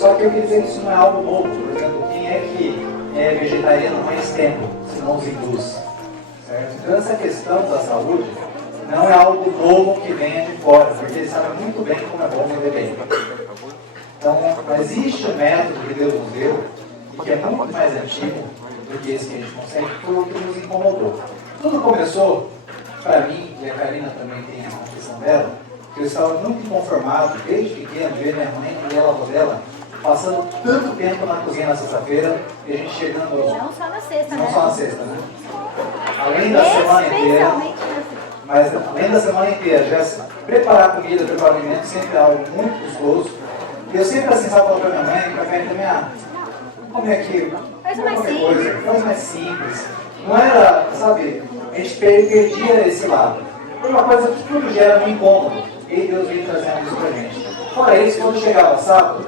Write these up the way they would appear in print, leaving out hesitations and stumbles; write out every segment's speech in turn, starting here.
Só que eu queria dizer que isso não é algo novo. Por exemplo, quem é que é vegetariano há mais tempo, se não os hindus? Certo? Então essa questão da saúde não é algo novo que venha de fora, porque eles sabem muito bem como é bom viver bem. Então, existe um método que Deus nos deu, e que é muito mais antigo do que esse que a gente consegue, foi o que nos incomodou. Tudo começou, para mim, e a Karina também tem a questão dela, que eu estava muito inconformado, desde pequeno, ver minha mãe e a avó dela, passando tanto tempo na cozinha na sexta-feira, e a gente chegando... Não só na sexta, não né? só na sexta, né? Além da semana inteira, mas além da semana inteira, já preparar comida, preparar alimento, sempre é algo muito gostoso. E eu sempre assim, sabe, falando para minha mãe, para a Karina também, vamos comer aqui, Faz vamos mais comer simples. coisa, faz mais simples. Não era, sabe, a gente perdia esse lado. Foi uma coisa que tudo gera um incômodo. E Deus veio trazendo isso pra gente. Fora isso, quando chegava sábado,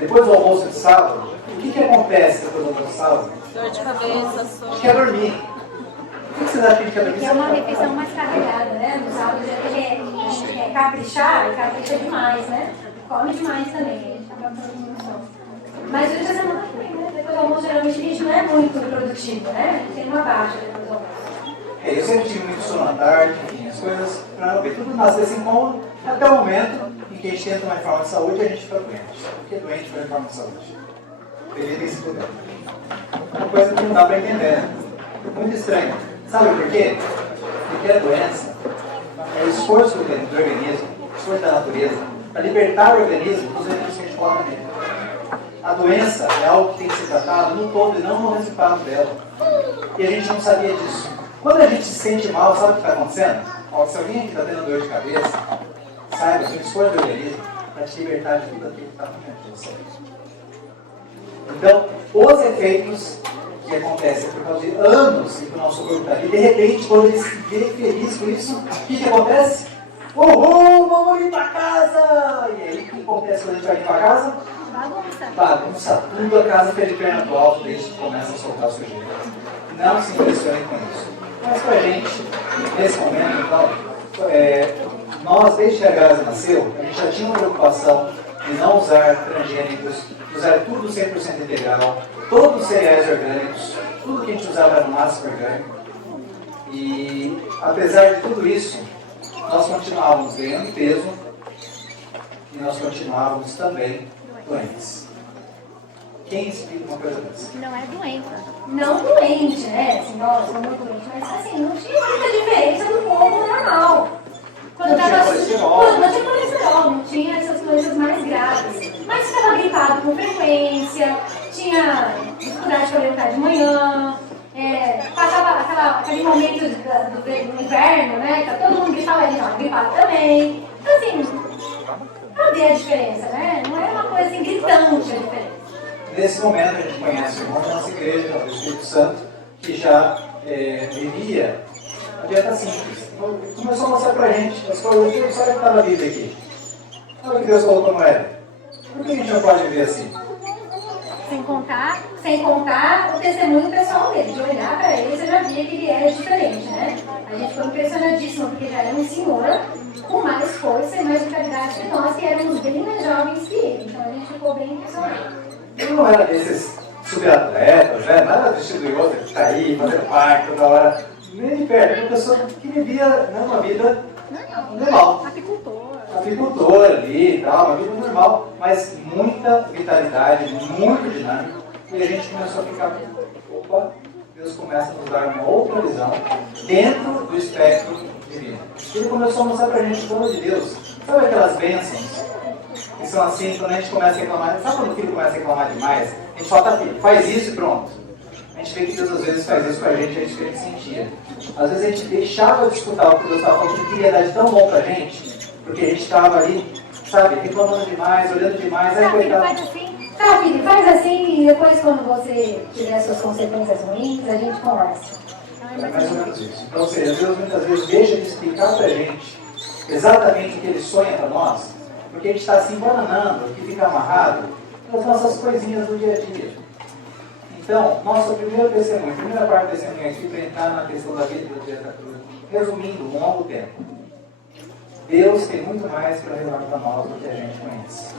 depois do almoço de sábado, o que acontece depois do almoço de sábado? Dor de cabeça, A sono. gente quer dormir. O que vocês acham que a gente quer dormir? Que é uma refeição mais carregada, né? No sábado a gente quer caprichar, e capricha demais, né? Come demais também, a gente acaba fazendo muito sono. Mas durante a semana também, né? Depois do almoço, geralmente a gente não é muito produtivo, né? Tem uma baixa depois do almoço. Eu sempre tive muito sono à tarde, enfim, as coisas, para não ver, tudo nasce desse incômodo, até o momento em que a gente tenta uma reforma de saúde e a gente fica doente. Porque doente foi reforma de saúde. Deveria ter esse problema. É uma coisa que não dá para entender, né? Muito estranho. Sabe por quê? Porque a doença é o esforço do organismo, o esforço da natureza, para libertar o organismo dos venenos que a gente coloca nele. A doença é algo que tem que ser tratado no todo e não no resultado dela. E a gente não sabia disso. Quando a gente se sente mal, sabe o que está acontecendo? Ó, se alguém aqui está tendo dor de cabeça, saiba que o esforço do organismo para te libertar de tudo aquilo que está dentro de você. Então, os efeitos que acontecem por causa de anos em que o nosso corpo está ali, de repente, quando ele se vê feliz com isso, o que acontece? Uhul, vamos ir para casa! E aí, o que acontece quando a gente vai ir para casa? Bagunça tudo, a casa fica de perna pro alto, desde que começa a soltar sujeira. Não se impressione com isso. Mas para a gente, nesse momento, então, nós, desde que a Grazi nasceu, a gente já tinha uma preocupação de não usar transgênicos, usar tudo 100% integral, todos os cereais orgânicos, tudo que a gente usava era no máximo orgânico. E, apesar de tudo isso, nós continuávamos ganhando peso e nós continuávamos também doentes. Quem explica uma coisa dessa? Não é doença. Não doente, né? Assim, nossa, muito doente, mas assim, não tinha muita diferença do povo normal. Quando Não tava tinha colesterol. quando não tinha colesterol, não tinha essas coisas mais graves. Mas ficava gripado com frequência, tinha dificuldade para levantar de manhã, passava aquele momento do inverno, né? Que todo mundo gripava, ele estava gripado também. Então assim, cadê a diferença, né? Não é uma coisa assim gritante a diferença. Nesse momento, a gente conhece o irmão da nossa igreja, o Espírito Santo, que já vivia a dieta simples. Começou a mostrar pra gente as coisas que só ele estava na Bíblia aqui. Olha o que Deus falou como era. Por que a gente não pode viver assim? Sem contar o testemunho pessoal dele, de olhar para ele, você já via que ele era diferente, né? A gente ficou impressionadíssimo, porque já era um senhor com mais força e mais vitalidade que nós, que éramos bem mais jovens que ele. Então a gente ficou bem impressionado. Ele não era desses subatletas, né? Nada vestido de outro, que caía, fazer parque toda hora. Nem de perto, era uma pessoa que vivia uma vida normal. Apicultor ali e tal, uma vida normal, mas muita vitalidade, muito dinâmico. E a gente começou a ficar, opa, Deus começa a nos dar uma outra visão dentro do espectro divino. Ele começou a mostrar pra gente o plano de Deus. Sabe aquelas bênçãos que são assim, quando a gente começa a reclamar? Sabe quando o filho começa a reclamar demais? A gente fala, tá filho, faz isso e pronto. A gente vê que Deus às vezes faz isso com a gente que a gente sentia. Às vezes a gente deixava de escutar o que Deus estava falando, que queria dar de tão bom pra gente, porque a gente estava ali, sabe, reclamando demais, olhando demais, aí coitado. faz assim. Tá, filho, faz assim e depois quando você tiver suas consequências ruins, a gente conversa. É mais ou menos isso. Então, ou seja, Deus muitas vezes deixa de explicar pra gente exatamente o que Ele sonha para nós, porque a gente está se embananando, que fica amarrado nas nossas coisinhas do dia a dia. Então, nosso primeiro testemunho, a primeira parte do testemunho aqui, para entrar na questão da vida do dia da cruz, resumindo, um longo tempo. Deus tem muito mais para revelar para nós do que a gente conhece.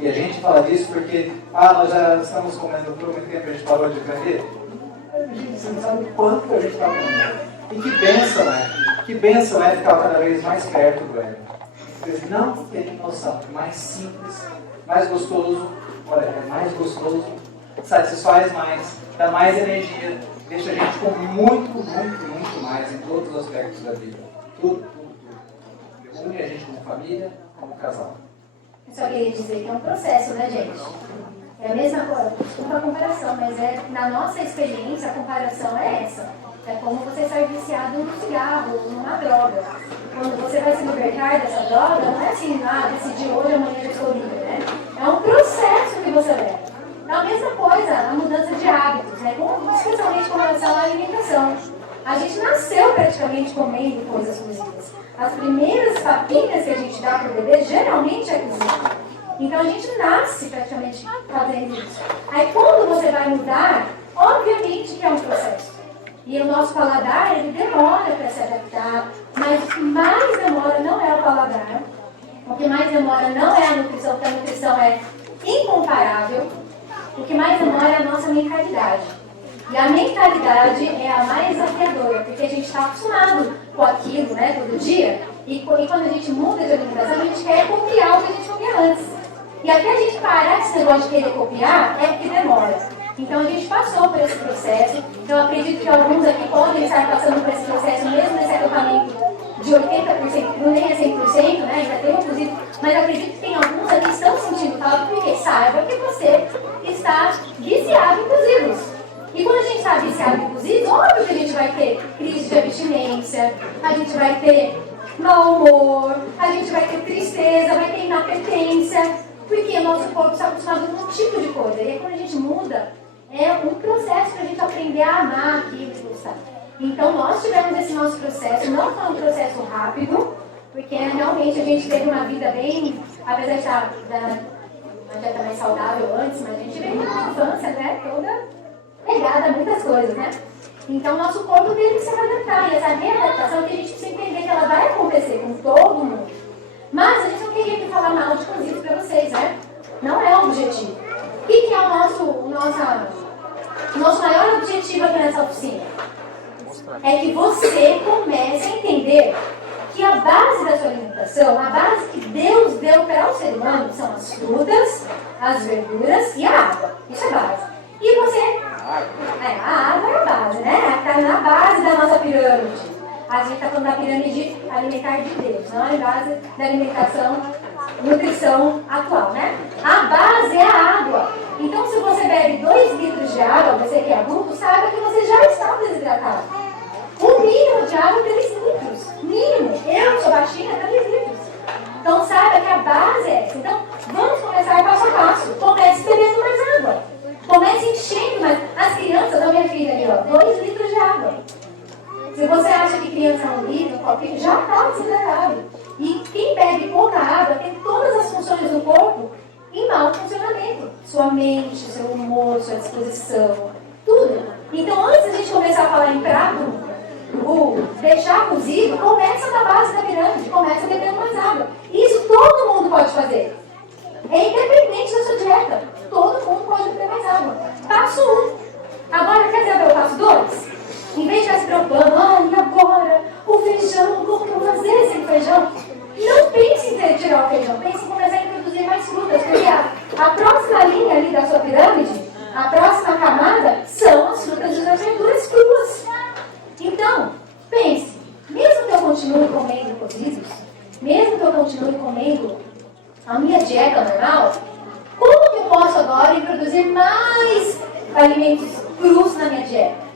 E a gente fala disso porque, nós já estamos comendo por muito tempo, a gente parou de aprender. Gente, você não sabe o quanto que a gente está comendo. E que bênção é ficar cada vez mais perto do Ego. Vocês não têm noção, mais simples, mais gostoso, olha, é mais gostoso, satisfaz mais, dá mais energia, deixa a gente com muito mais em todos os aspectos da vida. Tudo. Une a gente como família, como casal. Eu só queria dizer que é um processo, né, gente? É a mesma coisa, desculpa a comparação, mas na nossa experiência a comparação é essa. É como você sair viciado num cigarro, numa droga. Quando você vai se libertar dessa droga, não é assim, decidi hoje, amanhã eu estou livre, né? É um processo que você leva. É a mesma coisa, a mudança de hábitos, né? Especialmente com relação à alimentação. A gente nasceu praticamente comendo coisas cozidas. As primeiras papinhas que a gente dá para o bebê geralmente é cozida. Então a gente nasce praticamente fazendo isso. Aí quando você vai mudar, obviamente que é um processo. E o nosso paladar, ele demora para se adaptar, mas o que mais demora não é o paladar, o que mais demora não é a nutrição, porque a nutrição é incomparável, o que mais demora é a nossa mentalidade. E a mentalidade é a mais desafiadora, porque a gente está acostumado com aquilo, né, todo dia, e quando a gente muda de alimentação, a gente quer copiar o que a gente comia antes. E até a gente parar esse negócio de querer copiar, é que demora. Então a gente passou por esse processo. Eu acredito que alguns aqui podem estar passando por esse processo, mesmo nesse agrupamento de 80%, não nem é 100%, né? Ainda tem um cozido, mas acredito que tem alguns aqui que estão sentindo falta, porque saiba que você está viciado em cozidos. E quando a gente está viciado em cozidos, óbvio que a gente vai ter crise de abstinência, a gente vai ter mau humor, a gente vai ter tristeza, vai ter inapetência, porque o nosso corpo está acostumado com um tipo de coisa. E aí quando a gente muda, é um processo para a gente aprender a amar aquilo e gostar. Então nós tivemos esse nosso processo, não foi um processo rápido, porque realmente a gente teve uma vida bem, apesar de estar uma dieta mais saudável antes, mas a gente veio na infância, né, toda pegada a muitas coisas, né? Então nosso corpo teve que se adaptar, e essa readaptação que a gente precisa entender que ela vai acontecer com todo mundo. Mas a gente não queria falar mal de cozidos para vocês, né? Não é o objetivo. O que é o nosso maior objetivo aqui nessa oficina? É que você comece a entender que a base da sua alimentação, a base que Deus deu para o ser humano, são as frutas, as verduras e a água. Isso é base. E você... a água é a base, né? Está na base da nossa pirâmide. A gente está falando da pirâmide alimentar de Deus, não é a base da alimentação, nutrição atual, né? A base é a água. Então, se você bebe 2 litros de água, você que é adulto, saiba que você já está desidratado. O mínimo de água é 3 litros. Mínimo. Eu sou baixinha, 3 litros. Então, saiba que a base é essa. Então, vamos começar passo a passo. Comece bebendo mais água. Comece enchendo mais. As crianças, a minha filha ali, ó, 2 litros de água. Se você acha que criança não liga, um copinho, já está desidratado. E quem bebe pouca água tem todas as funções do corpo em mau funcionamento. Sua mente, seu humor, sua disposição, tudo. Então, antes de a gente começar a falar em prato, deixar cozido, começa na base da pirâmide, começa bebendo mais água. Isso todo mundo pode fazer. É independente da sua dieta. Todo mundo pode beber mais água. Passo 1. Agora, quer saber o passo 2? Em vez de estar se preocupando, e agora? O feijão, como que eu vou fazer sem feijão? Não pense em tirar o feijão, pense em começar a introduzir mais frutas, porque a próxima linha ali da sua pirâmide, a próxima camada, são as frutas e as verduras cruas. Então, pense, mesmo que eu continue comendo cozidos, mesmo que eu continue comendo a minha dieta normal, como que eu posso agora introduzir mais alimentos crus na minha dieta?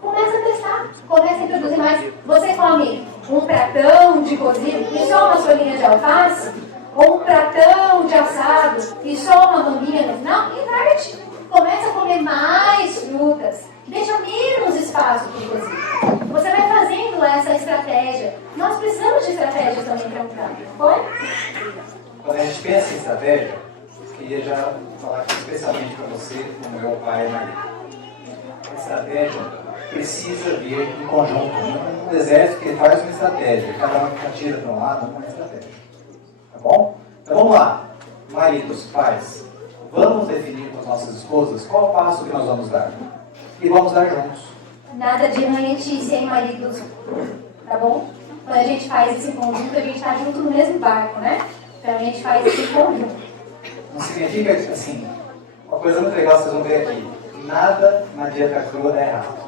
Começa a testar, começa a introduzir mais. Você come um pratão de cozido e só uma folhinha de alface? Ou um pratão de assado e só uma maminha no final? Inverte. Começa a comer mais frutas. Deixa menos espaço para o cozido. Você vai fazendo essa estratégia. Nós precisamos de estratégias também para mudar, não foi? Quando a gente pensa em estratégia, eu queria já falar aqui especialmente para você, como meu pai e marido. A estratégia precisa vir em conjunto. Um exército que faz uma estratégia, cada um atira para um lado, uma estratégia. Então vamos lá, maridos, pais, vamos definir com as nossas esposas qual o passo que nós vamos dar. E vamos dar juntos. Nada de ranhetice, hein, maridos? Tá bom? Quando a gente faz esse conjunto, a gente está junto no mesmo barco, né? Então a gente faz esse conjunto. Não significa, assim, uma coisa muito legal que vocês vão ver aqui. Nada na dieta crua dá errado.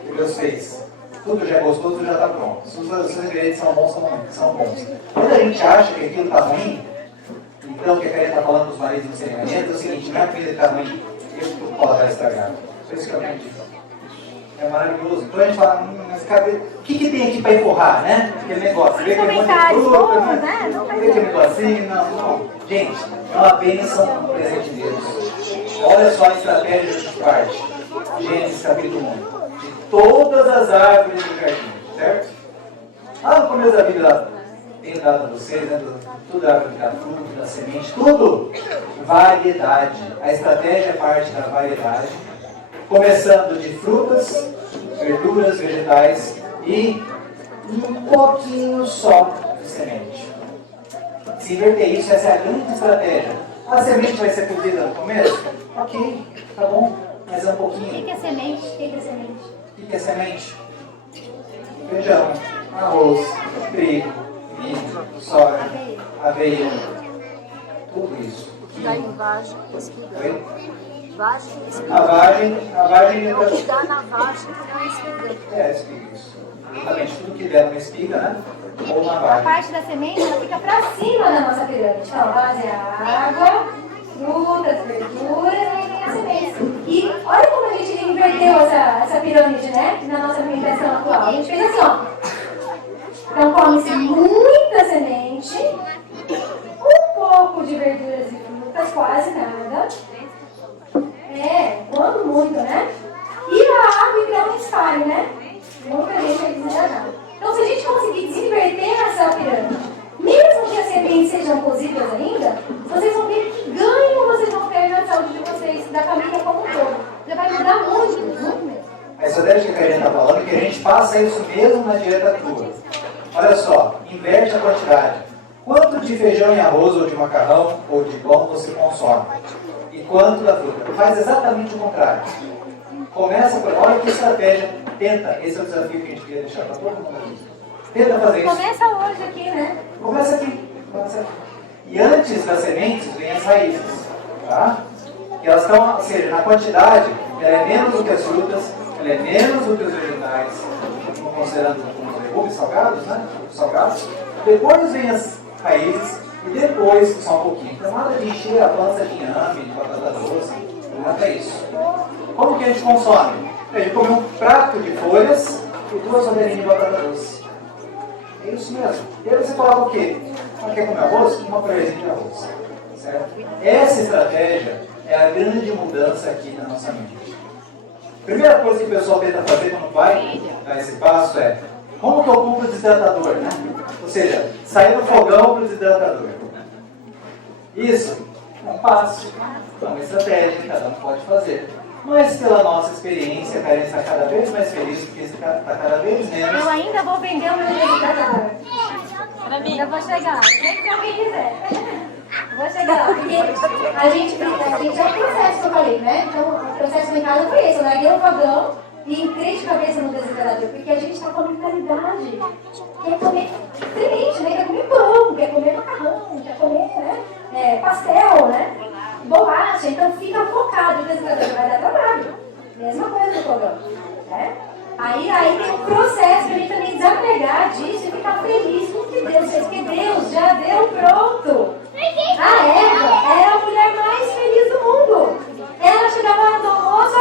O que Deus fez? Tudo já é gostoso, tudo já está pronto. Se os ingredientes são bons, são bons. Quando a gente acha que aquilo está ruim, então o que a Karen está falando dos maridos não serem maneiros é o seguinte, não é a comida que está ruim, isso tudo pode estar estragado. Por isso que eu aprendi. É maravilhoso. Então a gente fala, mas cadê? O que tem aqui para empurrar, né? Aquele negócio. Você vê aquele monte de fruta, né? Não vê aquele negocinho? Não. Gente, é uma bênção, um presente de Deus. Olha só a estratégia de parte. Gênesis capítulo 1. De todas as árvores do jardim, certo? Lá no começo da Bíblia, tenho dado a vocês, né? Tudo árvore da fruta, da semente, tudo. Variedade. A estratégia parte da variedade. Começando de frutas, verduras, vegetais e um pouquinho só de semente. Se inverter isso, essa é a grande estratégia. A semente vai ser cozida no começo? Ok, tá bom, mas é um pouquinho. O que é semente? O que é semente? O que é semente? Feijão, arroz, trigo, milho, soja, aveia, tudo isso. Dá em vagem e espiga. Oi? Vagem e espiga. A vagem É o que dá na vagem que dá espiga. é espiga, isso. Exatamente, tudo que der numa espiga, né? Ou na A vagem. parte da semente, ela fica pra cima da nossa pirâmide. Então, a base é água, frutas, verduras, e aí vem a semente. E olha como a gente inverteu essa pirâmide, né? Na nossa alimentação atual. A gente fez assim, ó. Então, come-se muita semente, um pouco de verduras e frutas, quase nada. Quando muito, né? E a água, então, espalha, né? Muita gente é desidratado. Então, se a gente conseguir desinverter essa pirâmide, mesmo que as sementes sejam cozidas ainda, vocês vão ver que ganho vocês vão ter na saúde de vocês, da família como um todo. Já vai mudar muito, muito mesmo. A estratégia que a Karine está falando é que a gente faça isso mesmo na dieta crua. Olha só, inverte a quantidade. Quanto de feijão e arroz, ou de macarrão, ou de pão você consome? E quanto da fruta? Faz exatamente o contrário. Começa por... Olha que estratégia. Tenta. Esse é o desafio que a gente queria deixar para todo mundo aqui. Tenta fazer isso. Começa hoje aqui, né? Começa aqui. Começa aqui. E antes das sementes, vem as raízes. Tá? E elas estão, ou seja, na quantidade, ela é menos do que as frutas, ela é menos do que os vegetais, considerando os legumes salgados, né? Os salgados. Depois vem as raízes e depois, só um pouquinho. Então, nada de encher a planta de inhame, de batata doce, nada disso. Como que a gente consome? A gente come um prato de folhas e 2 rodelinhas de batata doce. É isso mesmo. E aí você coloca o quê? Quer comer arroz? Uma colherzinha de arroz. Certo? Essa estratégia é a grande mudança aqui na nossa mente. Primeira coisa que o pessoal tenta fazer quando vai dar esse passo é: como que eu compro o desidratador, né? Ou seja, sair do fogão para o desidratador. Isso é um passo, é uma estratégia que cada um pode fazer. Mas pela nossa experiência, a Karen está cada vez mais feliz porque está cada vez menos. Eu ainda vou vender o meu desidratador. Eu vou chegar. Quem quiser. Vou chegar lá, porque a gente é o processo que eu falei, né? Então, o processo em casa foi esse. Eu larguei o fogão e entrei de cabeça no desidratador, porque a gente está comendo qualidade. Quer comer diferente, né? Quer comer pão, quer comer macarrão, quer comer, né? Pastel, né? Bolacha. Então, fica focado. O desidratador vai dar trabalho. Mesma coisa no fogão, né? Aí tem um processo para a gente também desapegar disso e ficar feliz com o que Deus fez, porque Deus já deu pronto. A Eva era a mulher mais feliz do mundo. Ela chegava lá no almoço,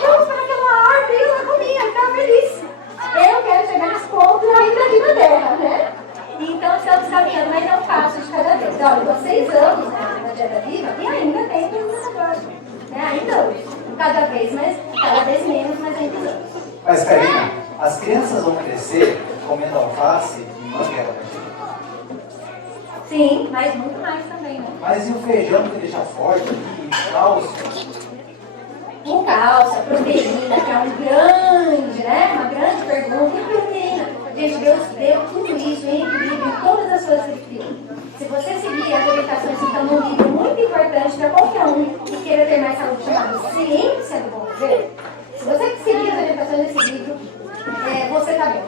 vamos para aquela árvore e ela comia, ficava feliz. Eu quero chegar nesse ponto ainda aqui na Terra, né? Então estamos caminhando, mas é um passo de cada vez. Olha, eu estou 6 anos na dieta viva e ainda tem desidratador. Né? Ainda hoje. Cada vez menos, mas ainda usamos. Mas, Karina, as crianças vão crescer comendo alface e manga. Sim, mas muito mais também, né? Mas e o feijão que deixa forte e cálcio? Com cálcio, proteína, que é uma grande pergunta. E proteína? Gente, Deus deu tudo isso em equilíbrio em todas as coisas que Ele criou. Se você seguir as orientações que estão num livro muito importante para qualquer um que queira ter mais saúde, chamado Ciência do Bom Viver, se você seguir as orientações desse livro, você está bem.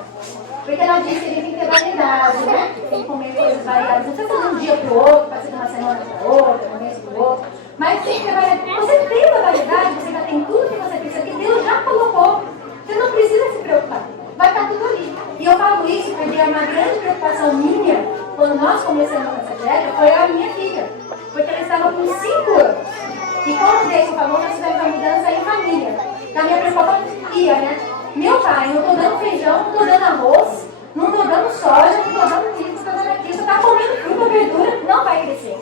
Porque ela disse que ele tem que ter variedade, né? Tem que comer coisas variadas. Não precisa fazer de um dia para o outro, pode ser de uma semana para outra, um mês para o outro. Mas tem que ter variedade. Você tem uma variedade, você já tem tudo que você precisa, que Deus já colocou. Você não precisa se preocupar. Vai estar tudo ali. E eu falo isso porque uma grande preocupação minha, quando nós começamos essa dieta, foi a minha filha. Porque ela estava com 5 anos. E quando Deus falou, nós tivemos uma mudança em família. Na minha preocupação ia, né? Meu pai, não estou dando feijão, não estou dando arroz, não estou dando soja, não estou dando isso, não estou dando aquilo. Você está comendo fruta, verdura, não vai crescer.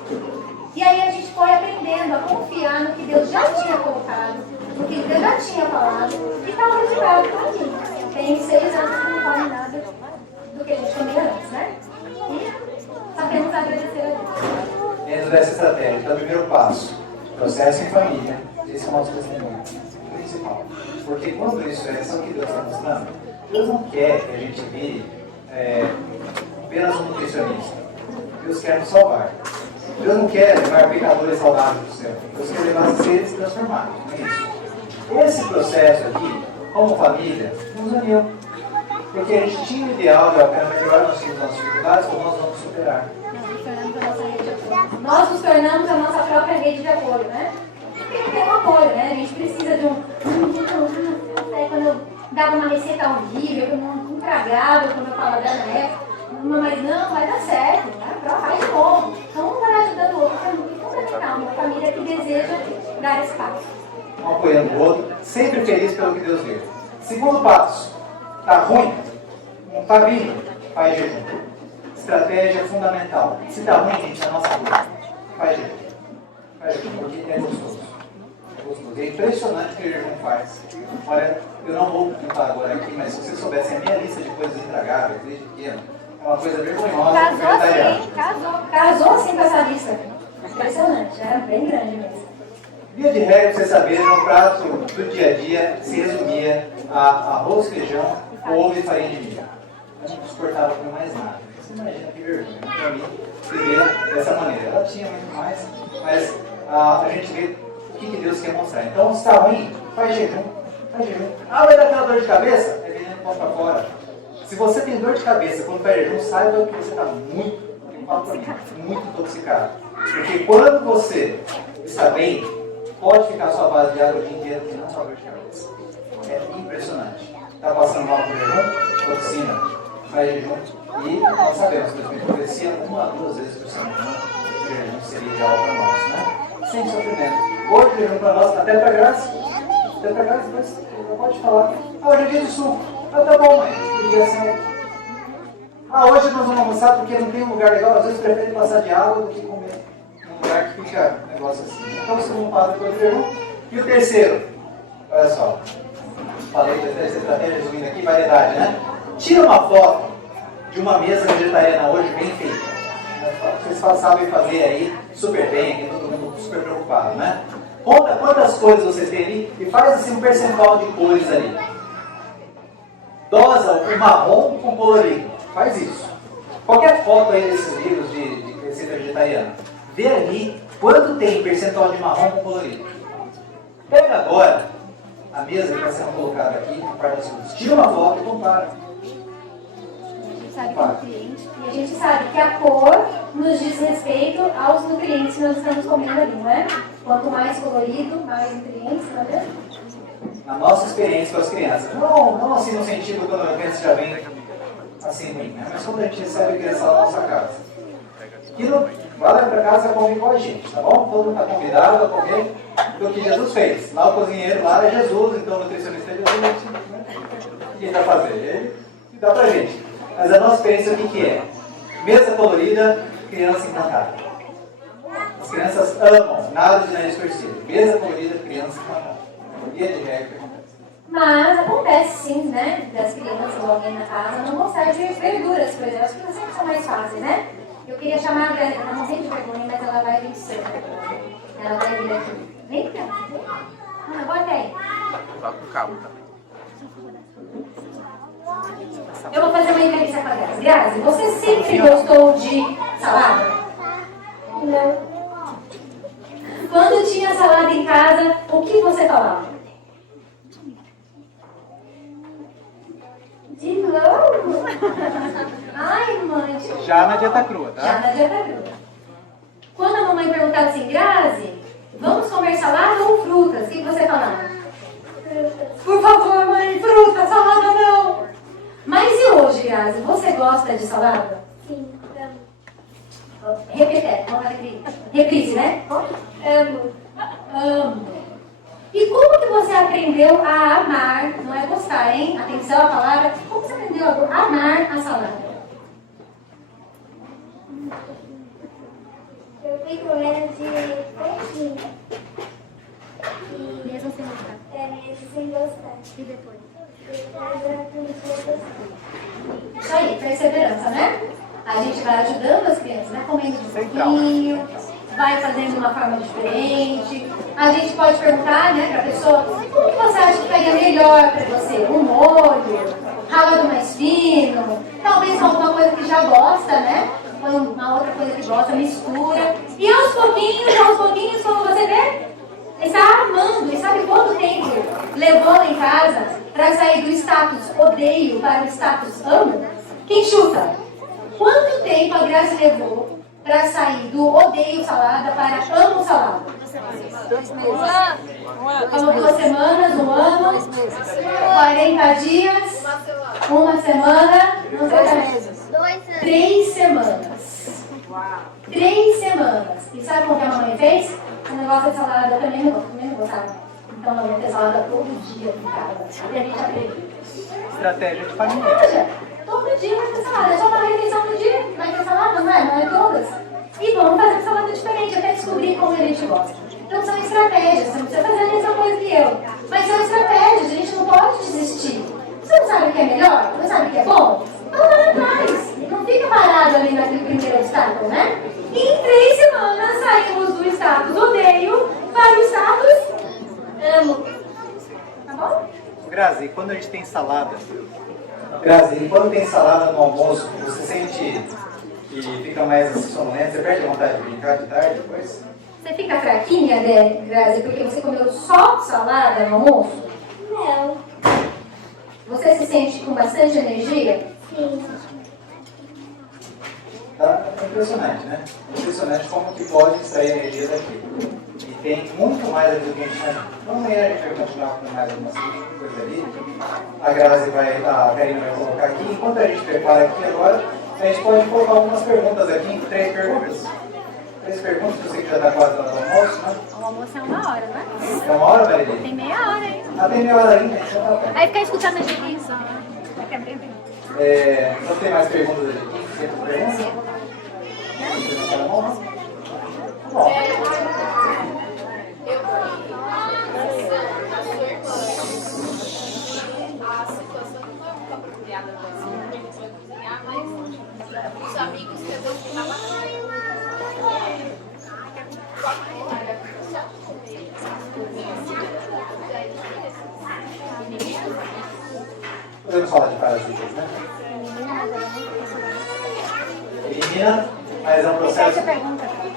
E aí a gente foi aprendendo a confiar no que Deus já tinha colocado, no que Deus já tinha falado, e está o resultado para mim. Tem 6 anos que não come nada do que a gente comia antes, né? E sabemos agradecer a Deus. Dentro dessa estratégia, então, o primeiro passo, processo em família, esse é o nosso testemunho principal. Porque quando isso sabe o que Deus está mostrando? Deus não quer que a gente vire apenas um nutricionista. Deus quer nos salvar. Deus não quer levar pecadores saudáveis do céu. Deus quer levar seres transformados. Não é isso? Esse processo aqui, como família, nos uniu. Porque a gente tinha o ideal de era melhor nós tínhamos nossas dificuldades, como nós vamos superar. Nós nos tornamos a nossa própria rede de apoio, né? Tem que ter um apoio, né? A gente precisa de um. Quando eu dava uma receita horrível, eu não tragava, como eu falava na época, mas não, vai dar certo, né? Faz de novo. Então um vai ajudando o outro, é muito fundamental. Uma família que deseja dar espaço. Um apoiando o outro, sempre feliz pelo que Deus deu. Segundo passo, está ruim, não está vindo, faz jejum. Estratégia fundamental. Se está ruim, gente, na nossa vida, faz jejum. Faz jejum, porque é gostoso. É gostoso. É impressionante o que o jejum faz. Olha, eu não vou contar agora aqui, mas se vocês soubessem a minha lista de coisas intragáveis desde pequeno, é uma coisa vergonhosa. Casou sim com essa lista. Impressionante, é bem grande mesmo. Via de regra, você saber, no prato do dia a dia se resumia a arroz, feijão, ovo e farinha de milho. Eu não suportava comer mais nada. Você imagina que vergonha, né? Para mim, viver dessa maneira. Ela tinha muito mais, mas a gente vê o que Deus quer mostrar. Então, se está ruim, faz jejum. Faz jejum. Ah, vai dar aquela dor de cabeça? É veneno para fora. Se você tem dor de cabeça quando faz jejum, saiba que você está muito intoxicado. Porque quando você está bem, pode ficar sua base de água o dia inteiro e não só dor de cabeça. É impressionante. Está passando mal por jejum? Toxina. Faz jejum. E nós sabemos que a profecia 1 a 2 vezes por semana o jejum seria ideal para nós, né? Sem sofrimento. Hoje o jejum para nós, até para graça. Até para graça, mas não pode falar. Ah, hoje é dia de suco. Ah, tá bom, mãe. Podia ser. Ah, hoje nós vamos almoçar porque não tem um lugar legal. Às vezes prefere passar de água do que comer num lugar que fica um negócio assim. Então, o segundo passo foi o jejum. E o terceiro, olha só. Falei da terceira estratégia, resumindo aqui, variedade, né? Tira uma foto de uma mesa vegetariana hoje bem feita. Vocês sabem fazer aí super bem, aqui todo mundo super preocupado, né? Conta quantas cores vocês têm ali e faz assim um percentual de cores ali. Dosa o marrom com colorido. Faz isso. Qualquer foto aí desses livros de receita vegetariana, vê ali quanto tem percentual de marrom com colorido. Pega agora a mesa que está sendo colocada aqui, na parte das cores. Tira uma foto e compara. Sabe que é nutriente. E a gente sabe que a cor nos diz respeito aos nutrientes que nós estamos comendo ali, não é? Quanto mais colorido, mais nutrientes, não é? Na nossa experiência com as crianças. Não assim no sentido quando a criança já vem assim ruim, né? Mas quando a gente recebe a criança lá na nossa casa. Aquilo vai lá para casa comer com a gente, tá bom? Todo mundo está convidado a comer do que Jesus fez. Lá o cozinheiro lá é Jesus, então o nutricionista é Jesus, né? O que ele vai fazer? Ele dá pra gente. Mas a nossa experiência o que é? Mesa colorida, criança encantada. As crianças amam, nada de nariz torcido. Mesa colorida, criança encantada. Via de regra. Mas acontece sim, né? Das crianças ou alguém na casa não gostar de verduras, por exemplo. As coisas sempre são mais fáceis, né? Eu queria chamar a Greta, ela não tem de vergonha, mas ela vai vir cedo. Ela vai vir aqui. Vem, criança. Ana, bota aí. Vá com calma, tá? eu vou fazer uma entrevista com a Grazi. Grazi, você sempre gostou de salada? Não. Quando tinha salada em casa, o que você falava? De novo? Ai, mãe. Já na dieta crua, Já tá? na dieta crua. Quando a mamãe perguntava assim, Grazi, vamos comer salada ou frutas? O que você falava? Por favor, mãe, fruta, salada não. Mas e hoje, Grazi, você gosta de salada? Sim, amo. Repete, vamos lá, reprise, né? Amo. Amo. E como que você aprendeu a amar, não é gostar, hein? Atenção à palavra. Como você aprendeu a amar a salada? Eu fui comendo de pouquinho. E Mesmo sem gostar. mesmo sem gostar. E depois? Depois eu aprendi a gostar. Isso aí, perseverança, né? A gente vai ajudando as crianças, né? Comendo de Central. pouquinho, vai fazendo de uma forma diferente. A gente pode perguntar, né, pra pessoa, como que você acha que ficaria melhor pra você? Um molho, ralado mais fino, talvez alguma coisa que já gosta, né? Põe uma outra coisa que gosta, mistura. E aos pouquinhos, como você vê, está amando. E sabe quanto tempo levou lá em casa para sair do status odeio para o status amo? Quem chuta? Quanto tempo a Grazi levou para sair do odeio salada para amo salada? 2 meses. Falou 2 semanas, 1 ano, 2 meses. 40 dias, 1 semana, não sei 2 também. meses. 2 anos. 3 semanas. 3 semanas. E sabe como que a mamãe fez? O negócio de salada eu também não gostava. Então ela ia ter salada todo dia em casa. E a gente aprendeu. Estratégia de família. Veja, todo dia vai ter salada. É só uma refeição no dia. Vai ter salada, não é? Não é todas. E vamos fazer salada diferente, até descobrir como a gente gosta. Então são estratégias. Você não precisa fazer a mesma coisa que eu. Mas são estratégias. A gente não pode desistir. Você não sabe o que é melhor? Não sabe o que é bom? Então vai atrás. Não fica parado ali naquele primeiro obstáculo, né? E em 3 semanas saímos do status odeio para o status amo. Tá bom? Grazi, quando a gente tem salada, Grazi, e quando tem salada no almoço, você sente que fica mais assim, sonolento, você perde a vontade de brincar de tarde depois? Você fica fraquinha, né, Grazi, porque você comeu só salada no almoço? Não. Você se sente com bastante energia? Sim. Tá impressionante, né? Impressionante como que pode extrair energia daqui. E tem muito mais ali do que a gente imagina. Então amanhã a gente vai continuar com mais algumas coisas ali. A Grazi a Karina vai colocar aqui. Enquanto a gente prepara aqui agora, a gente pode colocar algumas perguntas aqui, 3 perguntas. 3 perguntas, eu sei que já está quase na hora do almoço, né? O almoço é 1 hora, né? É 1 hora, Marilene? Tem meia hora aí. Ah, tem meia hora ainda, então tá bom. Aí fica escutando a gente só, né? Daqui a pouco. Não tem mais perguntas aqui? Tem perguntas? Bom. A situação não foi muito apropriada para essa pessoa cozinhar, mas os amigos que às vezes trabalham. Podemos falar de parasitas, né? Elimina, mas é um processo.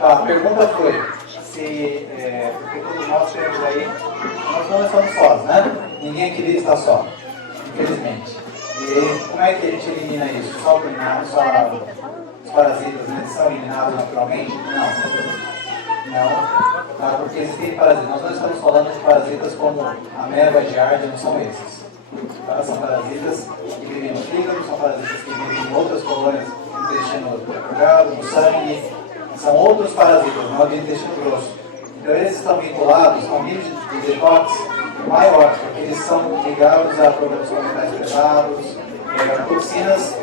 A pergunta foi se, porque todos nós temos aí, nós não estamos sós, né? Ninguém aqui está só, infelizmente. E como é que a gente elimina isso? Só eliminando os parasitas, né? São eliminados naturalmente? Não, tá? Porque existem parasitas. Nós não estamos falando de parasitas como ameba, giardia, não são esses. Tá? São parasitas que vivem no fígado, são parasitas que vivem em outras colônias do intestino delgado, no sangue. São outros parasitas, não é do intestino grosso. Então eles estão vinculados a um nível de detox maior, porque eles são ligados a produtos metais pesados, toxinas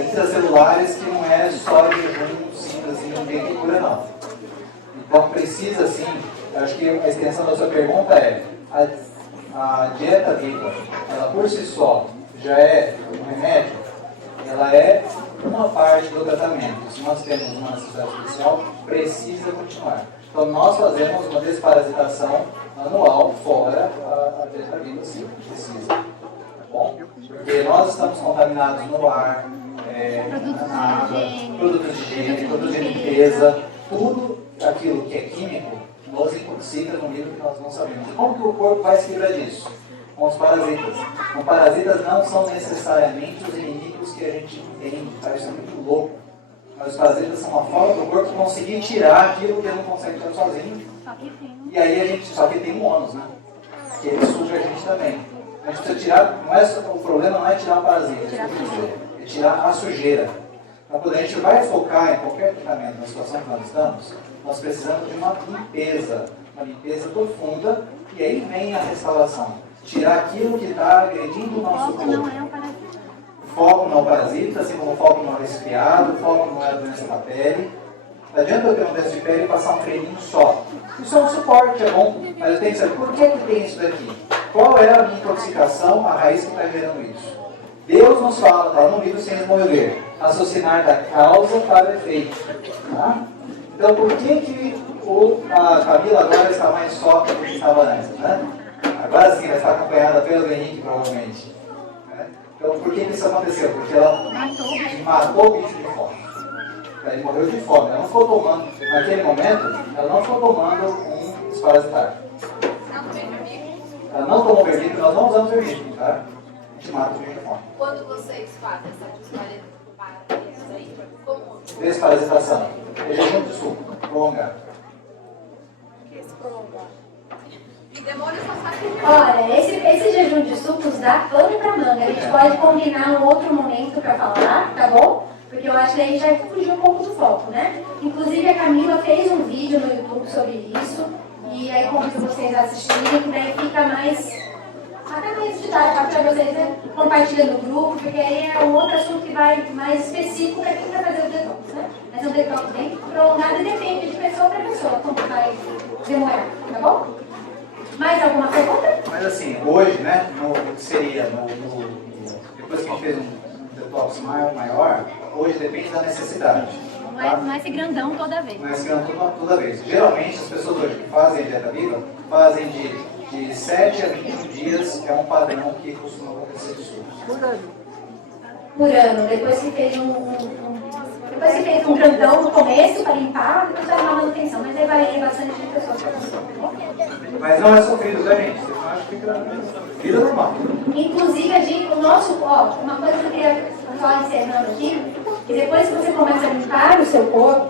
intracelulares que não é só de jejum simples e não tem que cura não. Então precisa sim, acho que a extensão da sua pergunta é a dieta viva, ela por si só já é um remédio, ela é uma parte do tratamento. Se nós temos uma necessidade especial, precisa continuar. Então nós fazemos uma desparasitação anual fora a dieta viva, sim, precisa. bom? Porque nós estamos contaminados no ar, na água, produtos de higiene, produtos de limpeza, tudo aquilo que é químico nos intoxica no nível que nós não sabemos. E como que o corpo vai se livrar disso? Com os parasitas. Os parasitas não são necessariamente os inimigos que a gente entende, tá? Isso é muito louco. Mas os parasitas são uma forma do corpo conseguir tirar aquilo que ele não consegue tirar sozinho. E aí a gente, só que tem um ônus, né? Que ele suja a gente também. A gente precisa tirar, o problema não é tirar o parasita, é tirar a sujeira. Então quando a gente vai focar em qualquer tratamento na situação que nós estamos, nós precisamos de uma limpeza profunda, e aí vem a restauração. Tirar aquilo que está agredindo o nosso corpo. Não é um parasita. O foco não é o parasita, assim como o foco não é o resfriado, o foco não é a doença da pele. Não adianta eu ter uma doença de pele e passar um creminho só. Isso é um suporte, é bom, mas eu tenho que saber por que tem isso daqui. Qual é a minha intoxicação, a raiz que está gerando isso? Deus nos fala, está no livro Sem Remover, raciocinar da causa para o efeito. Tá? Então, por que a Camila agora está mais forte do que estava antes? Né? Agora sim, ela está acompanhada pelo Henrique, provavelmente. Né? Então, por que isso aconteceu? Porque ela matou o bicho de fome. Ele morreu de fome. Ela não ficou tomando, naquele momento, ela não ficou tomando um desparasitário. Ela não tomou vermífugo, nós não usamos vermífugo, tá? A gente mata o bicho de fome. Quando vocês fazem essa desparasitação, é jejum de suco, prolongado. E demora só sabe. Olha, esse jejum de sucos dá pano pra manga. A gente pode combinar um outro momento pra falar, tá bom? Porque eu acho que aí já fugiu um pouco do foco, né? Inclusive a Camila fez um vídeo no YouTube sobre isso. E aí convido vocês a assistirem, que daí fica mais... até mais didático para vocês, né? Compartilhando no grupo, porque aí é um outro assunto que vai mais específico para quem vai fazer o detox, né? Mas é um detox bem prolongado e depende de pessoa para pessoa, como vai demorar, tá bom? Mais alguma pergunta? Mas assim, hoje, né, depois que a gente fez um detox maior, hoje depende da necessidade. Não é esse grandão toda vez. Não é esse grandão toda vez. Geralmente as pessoas hoje que fazem dieta viva, fazem de 7 a 21 dias, que é um padrão que costuma acontecer de surto. Por ano, depois que fez um grandão no começo para limpar, depois vai uma manutenção, mas aí vai bastante de pessoas para pessoa. Mas não é sofrido, tá, gente? Vocês não acham que fica vida normal. Inclusive, o nosso, uma coisa que eu queria só encerrando aqui, que depois que você começa a limpar o seu corpo,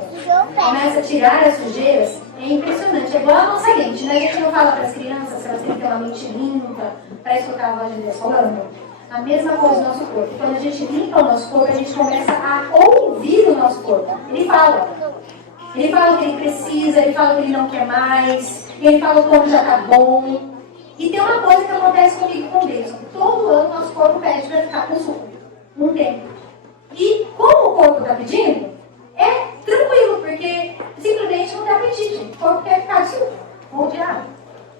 começa a tirar as sujeiras, é impressionante. É igual a nossa mente, né? A gente não fala para as crianças se elas têm que ter uma mente limpa para escutar a voz de Deus falando. A mesma coisa no nosso corpo. Quando a gente limpa o nosso corpo, a gente começa a ouvir o nosso corpo. Ele fala. Ele fala o que ele precisa, ele fala o que ele não quer mais, ele fala como já está bom. E tem uma coisa que acontece comigo com Deus. Todo ano nosso corpo pede para ficar com suco. Não tem. E como o corpo está pedindo, é tranquilo, porque simplesmente não tem apetite. O corpo quer ficar de suco ou de água.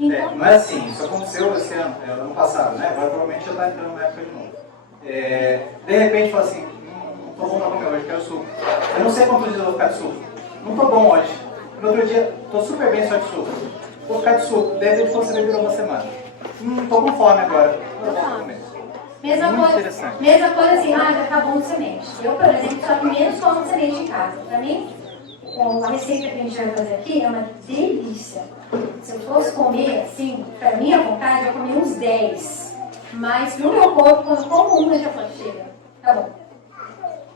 Então, não é assim, isso aconteceu esse ano passado, né? Agora provavelmente já está entrando na época de novo. De repente fala assim, não estou bom para comer hoje, quero suco. Eu não sei quantos dias eu vou ficar de suco. Não estou bom hoje. No outro dia, estou super bem só de suco. Vou ficar de suco. De repente você virou uma semana. Estou com fome agora. Eu vou comer. Mesma coisa assim, já tá bom de semente. Eu, por exemplo, só que menos como de semente em casa. Para mim, a receita que a gente vai fazer aqui é uma delícia. Se eu fosse comer assim, para minha vontade, eu comer uns 10. Mas no meu corpo, quando eu como uma, já falo, chega. Tá bom.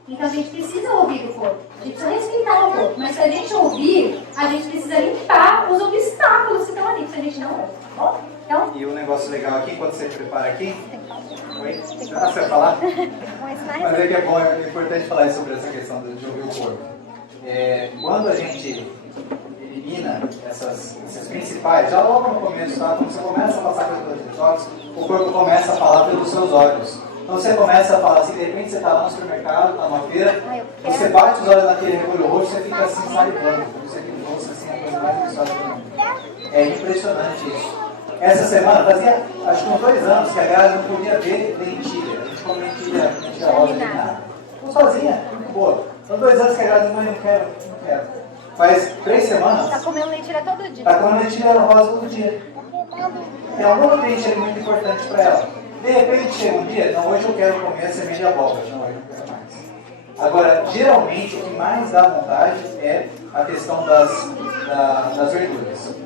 Então a gente precisa ouvir o corpo. A gente precisa respeitar o corpo. Mas se a gente ouvir, a gente precisa limpar os obstáculos que estão ali. Se a gente não ouve, tá bom? Então, e o negócio legal aqui, quando você prepara aqui... Oi? Você vai falar? Mas é que é bom, é importante falar sobre essa questão de ouvir o corpo. Quando a gente elimina essas principais, já logo no começo, tá? Quando você começa a passar pelo detox, o corpo começa a falar pelos seus olhos. Então você começa a falar assim, de repente você está lá no supermercado, está numa feira, você bate os olhos naquele repolho roxo, você fica assim salivando. Você fica rosto assim, a coisa mais gostosa do mundo. É impressionante isso. Essa semana, fazia acho que uns 2 anos que a Grazi não podia ver lentilha. A gente come lentilha rosa de nada. Estou sozinha, muito boa. São 2 anos que a Grazi não quero. Faz 3 semanas. Tá comendo lentilha todo dia. Está comendo lentilha rosa todo dia. Tem algum nutriente ali muito importante para ela. De repente chega um dia, não, hoje eu quero comer a semente de abóbora, não, hoje eu não quero mais. Agora, geralmente, o que mais dá vontade é a questão das verduras.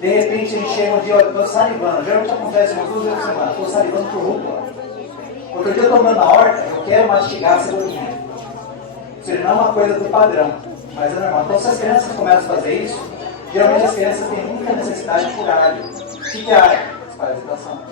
De repente, a gente chega um dia, olha, eu estou salivando, geralmente acontece umas 2 vezes por semana, estou salivando por rúcula. Outro dia eu estou andando na horta, eu quero mastigar a cebolinha. Ou seja, não é uma coisa do padrão, mas é normal. Então, se as crianças começam a fazer isso, geralmente as crianças têm muita necessidade por área. O que é área? Parasitação.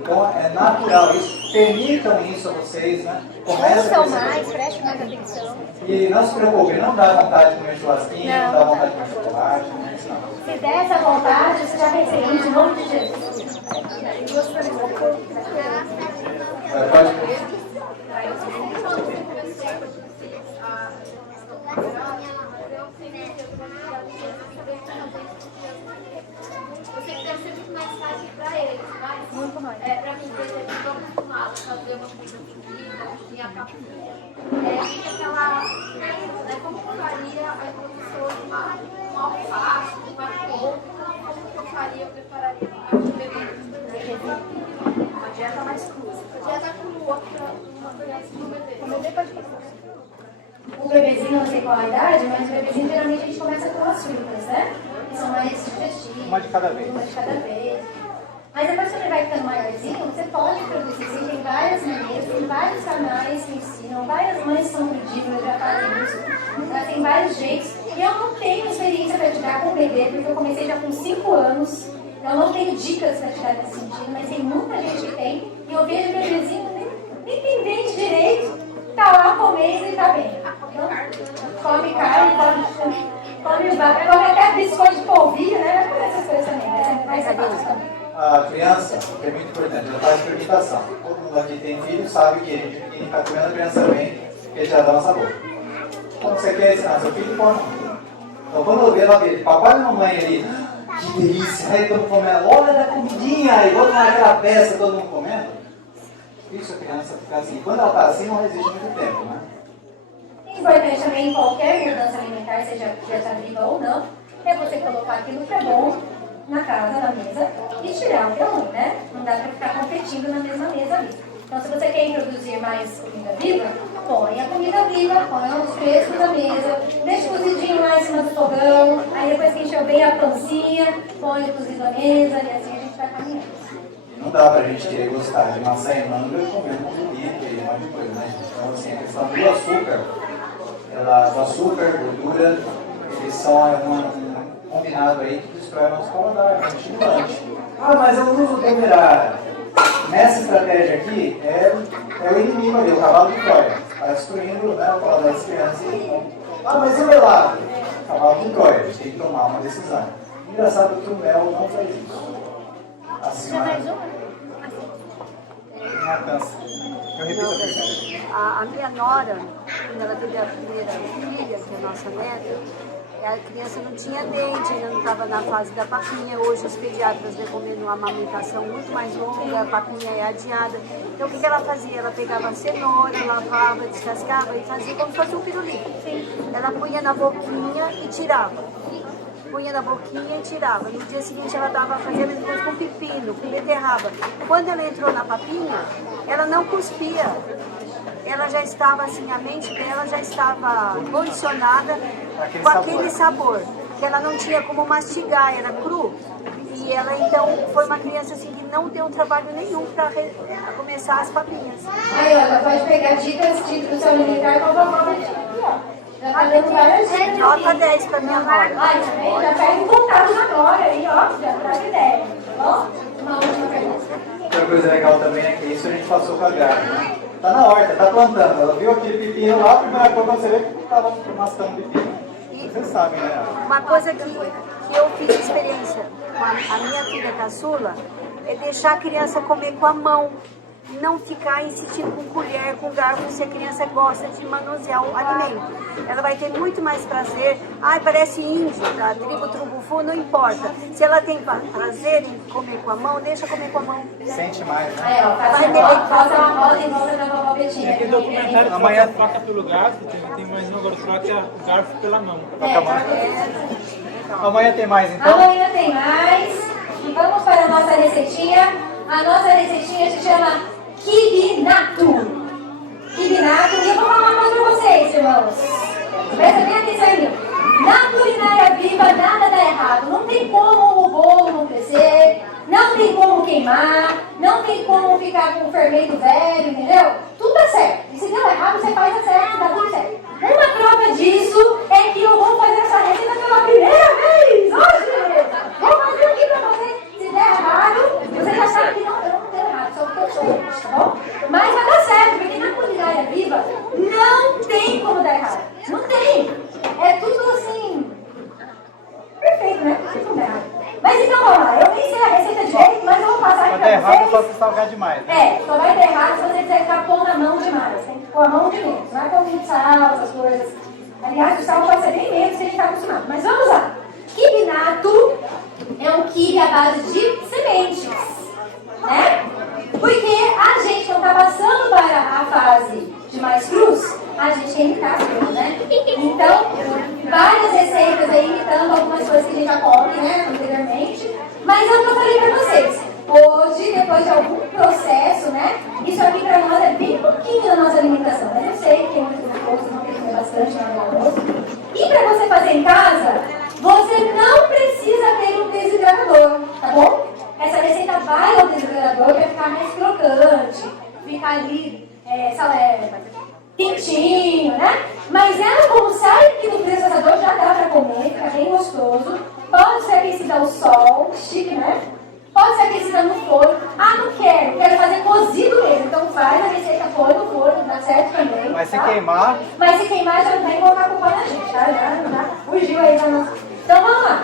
Então, é natural isso. Permitam isso a vocês, né? Comecem a Ouçam perceber. mais, prestem mais atenção. E não se preocupe, não dá vontade de comer churrasquinho, não dá vontade de comer chocolate, não é isso não. Se der essa vontade, você já recebeu de nome de Jesus. Pode. Você deve ser muito mais fácil para eles, mas Muito mais. para mim, por exemplo, eu estou acostumada a fazer uma comida fodida, cozinhar capim. Fica aquela. Como que eu faria a introdução de uma alface, uma couve, como que eu faria, eu prepararia a bebida. Uma dieta mais crua. A dieta crua, uma criança no bebê. O bebê pode passar. O bebezinho, não sei qual a idade, mas o bebezinho geralmente a gente começa com as frutas, né? Que são mais digestivas. Uma de cada vez. Uma de cada vez. Mas depois que ele vai ficando maiorzinho, você pode produzir, sim, tem várias maneiras, tem vários canais que ensinam, várias mães são frutíferas, já fazem isso, tem vários jeitos. E eu não tenho experiência para te dar com o bebê, porque eu comecei já com 5 anos, eu não tenho dicas para te dar nesse sentido, mas tem muita gente que tem, e eu vejo o bebezinho nem tem dente direito, tá lá comendo e tá bem. Então, come carne, come até biscoito de polvilho, né? Vai comer essas coisas também, vai ser fácil. A criança, que é muito importante, ela faz experimentação. Todo mundo aqui tem filho, sabe que a gente está comendo, a criança vem e ele já dá nossa boca. Quando você quer ensinar seu filho, come. Então quando eu ver ela ver papai e mamãe ali, que delícia, aí todo mundo comendo, olha da comidinha, aí vamos naquela festa, todo mundo comendo. Isso a criança fica assim. Quando ela está assim, não resiste muito tempo, né? É importante também em qualquer mudança alimentar, seja já está viva ou não, é você colocar aquilo que é bom na casa, na mesa, e tirar o que é ruim, né? Não dá para ficar competindo na mesma mesa ali. Então, se você quer introduzir mais comida viva, põe a comida viva, põe os frescos na mesa, deixa cozidinho lá em cima do fogão, aí depois que encheu bem a pancinha, põe o cozido à mesa, e assim a gente vai caminhando. E não dá pra gente querer gostar de maçã e manga e comer um bebida e um monte de coisa, né? Então, assim, a questão do açúcar, o açúcar, gordura, eles são um combinado aí que destrói nosso paladar, é um estimulante. Ah, mas eu não uso demerara. Nessa estratégia aqui, é o inimigo ali, o cavalo de Troia. Está destruindo, né, o paladar das crianças. Ah, mas e o melado? Cavalo de Troia, a gente tem que tomar uma decisão. Engraçado que o mel não faz isso. Assim, minha cansa. Eu repito a pergunta. A minha nora, quando ela teve a primeira filha, que é a nossa neta, a criança não tinha dente, ainda não estava na fase da papinha. Hoje os pediatras recomendam uma amamentação muito mais longa, a papinha é adiada. Então o que ela fazia? Ela pegava a cenoura, lavava, descascava e fazia como se fosse um pirulito. Ela punha na boquinha e tirava. Punha na boquinha e tirava. No dia seguinte ela estava fazendo depois com pepino, com beterraba. Quando ela entrou na papinha, ela não cuspia. Ela já estava assim, a mente dela já estava condicionada com aquele sabor, que ela não tinha como mastigar, era cru. E ela então foi uma criança assim que não deu trabalho nenhum para começar as papinhas. Aí, ela pode pegar dicas do seu alimentar com a vovó aqui, ó. Já tá dando várias dicas. Nota 10 para minha nora. Ai, também, já pega um contato na hora aí, ó, já traz ideia, tá bom? Uma última pergunta. Outra coisa legal também é que isso a gente passou com a Gabi, né? Tá na horta, tá plantando. Ela viu aquele pepino lá, a primeira coisa você vê que estava mascando pepino. Vocês sabem, né? Uma coisa que eu fiz experiência com a minha filha caçula é deixar a criança comer com a mão. Não ficar insistindo com colher, com garfo, se a criança gosta de manusear o alimento. Ela vai ter muito mais prazer. Ai, parece índio, da tribo Trumbufu, não importa. Se ela tem prazer em comer com a mão, deixa comer com a mão. Sente mais, né? Aí, ó, faça uma roda em volta da vovó Betinha. Tem documentário amanhã troca pelo garfo, tem mais um agora troca o garfo pela mão. Amanhã tem mais então? Amanhã tem mais. E vamos para a nossa receitinha. A nossa receitinha se chama Kibinato. Kibinato, e eu vou falar uma coisa pra vocês, irmãos. Presta bem atenção em mim. Na culinária viva, nada dá errado. Não tem como o bolo não crescer, não tem como queimar, não tem como ficar com o fermento velho, entendeu? Tudo dá certo. E se deu errado, você faz a certo, dá tudo certo. Uma prova disso é que eu vou fazer essa receita pela primeira vez hoje. Vou fazer aqui pra você. Se der errado, você já sabe que não deu errado, só porque eu sou, tá bom? Mas vai dar certo, porque na culinária viva não tem como dar errado. Não tem. É tudo assim, perfeito, né? Não tem como dar errado. Mas então vamos lá, eu nem sei a receita direito, mas eu vou passar aqui Se pra der errado, só vocês. se salgar demais. Né? É, só vai dar errado se você quiser ficar pondo a mão demais. Tem que pôr a mão de menos. Não é com muito sal, essas coisas. Aliás, o sal pode ser bem menos que a gente está acostumado. Mas vamos lá. Kibinato é um quibe à base de sementes, né? Porque a gente não está passando para a fase de mais cruz, a gente quer imitar as coisas, né? Então, várias receitas aí imitando algumas coisas que a gente já come, né, anteriormente. Mas é o que eu falei para vocês. Hoje, depois de algum processo, né? Isso aqui para nós é bem pouquinho da nossa alimentação. Mas eu sei que é muito gostoso, não tem que comer bastante no almoço. E para você fazer em casa, você não precisa ter um desidratador, tá bom? Essa receita vai ao desidratador para ficar mais crocante, ficar ali, quentinho, né? Mas ela, como sai aqui do desidratador, já dá para comer, fica bem gostoso. Pode ser aquecida ao sol, chique, né? Pode ser aquecida no forno. Ah, não quero fazer cozido mesmo. Então faz a receita, põe no forno, dá certo também. Mas se tá? queimar... Mas se queimar, já não tem que colocar a culpa na gente, tá? Já fugiu aí da nossa... Então vamos lá.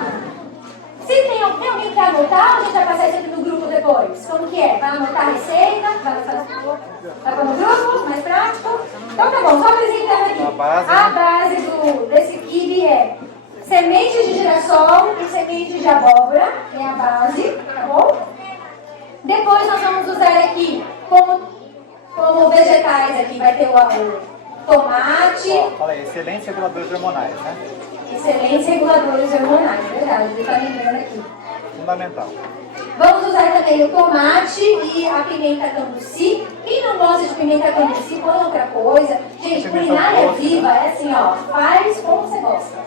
Se tem alguém que quer anotar, a gente vai passar isso aqui no grupo depois. Como que é? Vai anotar a receita? Vai pôr no grupo? Mais prático? Então tá bom, só apresentando aqui. A base desse quibe é sementes de girassol e sementes de abóbora. É a base, tá bom? Depois nós vamos usar aqui como vegetais aqui. Vai ter o tomate. Fala aí, excelentes reguladores hormonais, né? Excelentes reguladores hormonais, verdade. Ele está lembrando aqui. Fundamental. Vamos usar também o tomate e a pimenta cambuci. Quem não gosta de pimenta cambuci, põe outra coisa. Gente, culinária viva é assim, ó. Faz como você gosta.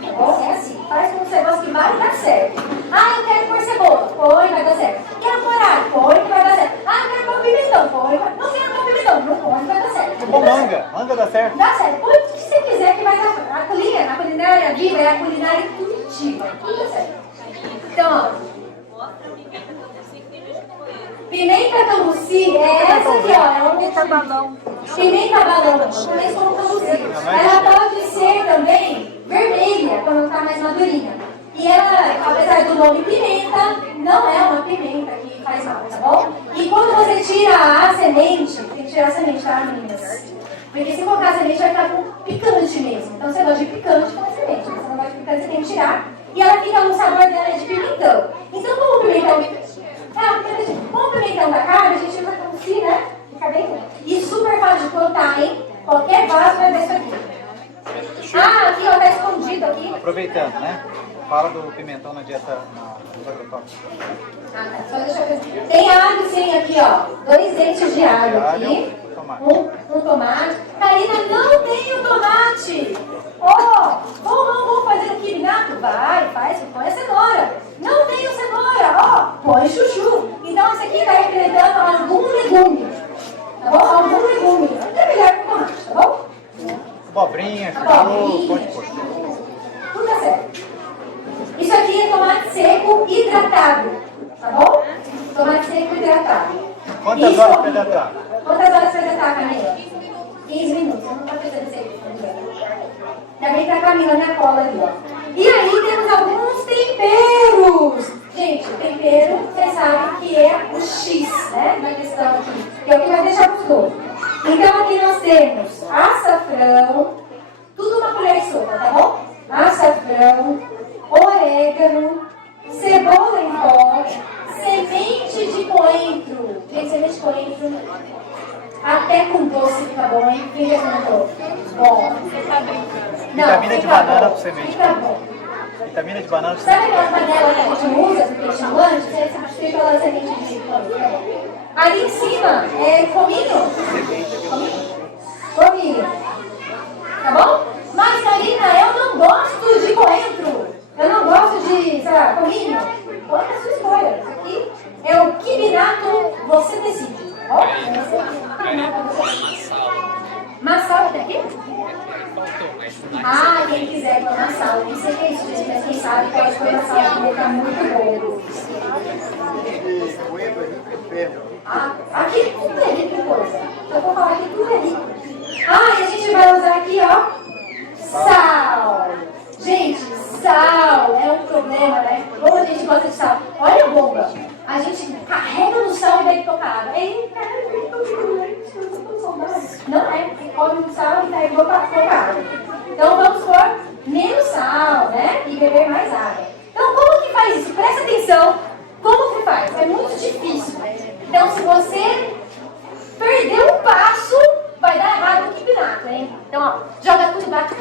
Tá bom? É assim. Faz como você gosta que vai dar certo. Ah, eu quero pôr cebola. Põe, vai dar certo. Quero pôr alho. Põe, que vai dar certo. Ah, eu quero pôr pimentão. Põe. Não quero pôr pimentão. Não põe, vai dar certo. Ou manga. Manga dá certo. Dá certo. Põe o que você quiser que vai dar certo. A culinária viva é a culinária intuitiva. Tudo dá certo. Então, ó. Pimenta cambuci é essa aqui, ó. É Pimenta balão. Pimenta balão. Conheço como cambuci. Ela pode ser também vermelha, quando está mais madurinha. E ela, apesar do nome pimenta, não é uma pimenta que faz mal, tá bom? E quando você tira a semente, tem que tirar a semente, tá, meninas? Porque se colocar a semente vai ficar com picante mesmo. Então você gosta de picante com a semente. Se você não gosta de picante, você tem que tirar. E ela fica no sabor dela de pimentão. Então como o pimentão... como o pimentão da carne, a gente usa como se, né? Fica bem bom. E super fácil de plantar, hein? Qualquer vaso vai ver isso aqui. Ah, aqui, ó, tá escondido aqui. Aproveitando, né? Fala do pimentão na dieta dos agrotóxicos. Ah, tá. Só deixa eu ver. Tem alho sim aqui, ó. 2 dentes de alho aqui. Um tomate. Karina, não tem o tomate. Ó, vamos fazer o quibinato? Vai, faz, põe a cenoura. Não tem o cenoura, ó, põe chuchu. Então isso aqui está representando algum legume. Tá bom? Algum legume. É melhor que o tomate, tá bom? Abobrinha, chuchu, pode pôr. Tudo tá certo. Isso aqui é tomate seco hidratado, tá bom? Tomate seco hidratado. Quantas horas para hidratar? Quantas horas para hidratar, Camila? 15 minutos. Eu não estou fazendo isso aí. Ainda bem que a Camila na cola ali, ó. E aí temos alguns temperos. Gente, tempero, vocês sabem que é o X, né? Na questão aqui. Que é o que vai deixar gostoso. Então aqui nós temos açafrão, tudo uma colher de sopa, tá bom? Açafrão, orégano, cebola em pó, semente de coentro. Gente, semente de coentro, até com doce fica bom, hein? Quem já comentou? Bom. Vitamina de banana para semente. Fica bom. Vitamina de banana para Sabe semente. aquelas panelas que a gente usa, do peixe lanche? Você substitui pela semente de Ali em cima é cominho? Cominho. Tá bom? Mas, Karina, eu não gosto de coentro. Eu não gosto de, sei lá, cominho. Põe a sua escolha. Isso aqui é o quibinato, você decide. Ó, massal tem aqui? Ah, quem quiser com massal. Não sei o que é isso, gente, mas quem sabe pode comer massal. Tá muito bom. Ah, aqui tudo é rico em coisa. Eu vou falar que tudo é rico. Ah, e a gente vai usar aqui, ó, sal. Gente, sal é um problema, né? Como a gente gosta de sal. Olha a bomba. A gente carrega no sal e vai tocar água. Ei, cara, eu tô com saudade. Não é, porque come no sal e daí tocar água. Então vamos pôr menos sal, né? E beber mais água. Então como que faz isso? Presta atenção. Como que faz? É muito difícil. Então se você perder um passo, vai dar errado no quibinato, hein? Então, ó, joga tudo e bate.